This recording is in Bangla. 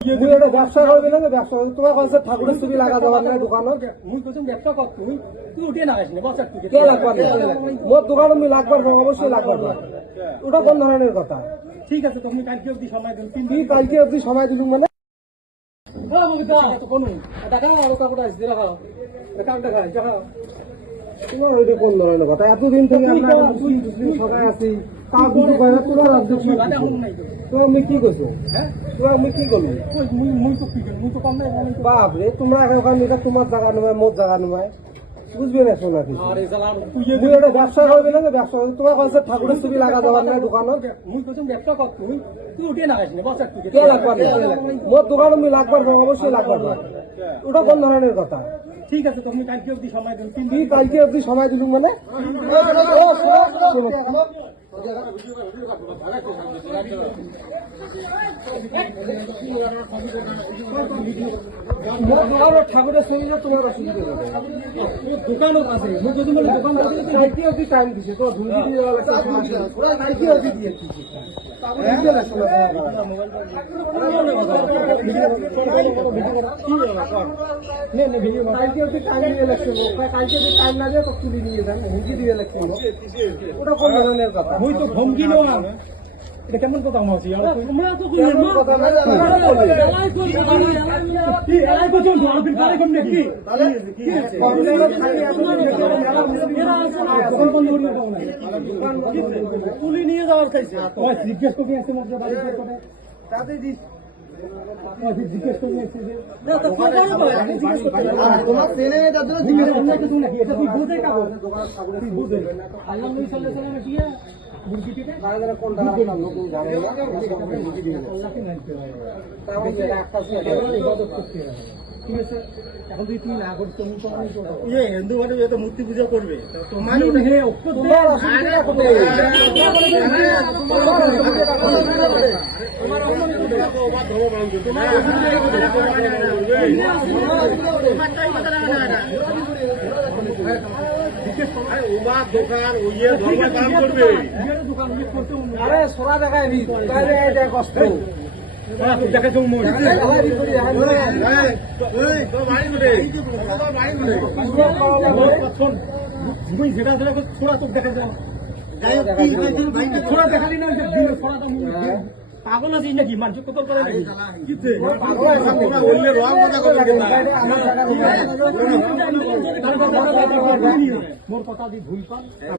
ব্যবসা করবি না ব্যবসা তোমার কাছে ঠাকুরের ছবি লাগা যাবার না দোকানত ব্যবসা কর তুই তুই উঠে না আসিনি বস একটু কে লাগবার মোর দোকান আমি লাগবার না অবশ্যই লাগবার না ওটা কোন ধরনের কথা ঠিক আছে তুমি কালকে অব্দি সময় দিন তুই কালকে অব্দি সময় দিলুম মানে তোমার ওইটা কোন ধরনের কথা এতদিন থেকে আমরা মুসলিম সবাই আছি তা দুটো কয়লা তোমার রাজ্য তুমি কি করছো তোমার আমি কি করবো বাপরে তোমরা ওখানে এটা তোমার জায়গা নয় মোট জায়গা নয় বুঝবে না শোনা কিছু তুই ওটা ব্যবসা করবি না ব্যবসা তোমার কাছে ঠাকুরের ছবি লাগা যাবার না দোকানত ব্যবসা কর তুই তুই উঠে না আসিনি বস একটু কে লাগবার না মোট দোকান আমি লাগবার না অবশ্যই লাগবার না ওটা কোন ধরনের কথা ঠিক আছে তুমি কালকে অব্দি সময় দিন তুই কালকে অব্দি সময় দিলুম মানে ঠাকুরের ছবি তোমার অসুবিধা হবে দোকানও আছে দোকান কালকে অব্দি টাইম দিছে তো ধুলকি দিয়ে দেওয়া লাগছে কালকে অব্দি দিয়েছি কালকে অব্দি টাইম দিয়ে লাগছে কালকে যদি টাইম লাগে তো তুলি নিয়ে যান হুমকি দিয়ে লাগছে ওটা কোন ধরনের কথা মুই তো ধমকি নেওয়া এটা কেমন কথা মাসি তুলি নিয়ে যাওয়ার চাইছে জিজ্ঞেস করে আছে মধ্যে বাড়ি তাতে জিজ্ঞেস করে তোমার ট্রেনে এটা তুই বুঝে কাগজ তুই বুঝে আল্লাহ নবী সাল্লাল্লাহু আলাইহি ওয়াসাল্লাম কি কোন টাকা নতুন জানে ঠিক আছে এখন তুই তুই না করছো হিন্দু ঘরে তো মূর্তি পূজা করবে তোমার আরে সোনা দেখায় কষ্ট দেখা যাও যেটা ছোড়া তোর দেখা যাও ছোড়া দেখালি না পাগল আছিস নাকি মানুষ কত করে মোর কথা দিয়ে ভুল পান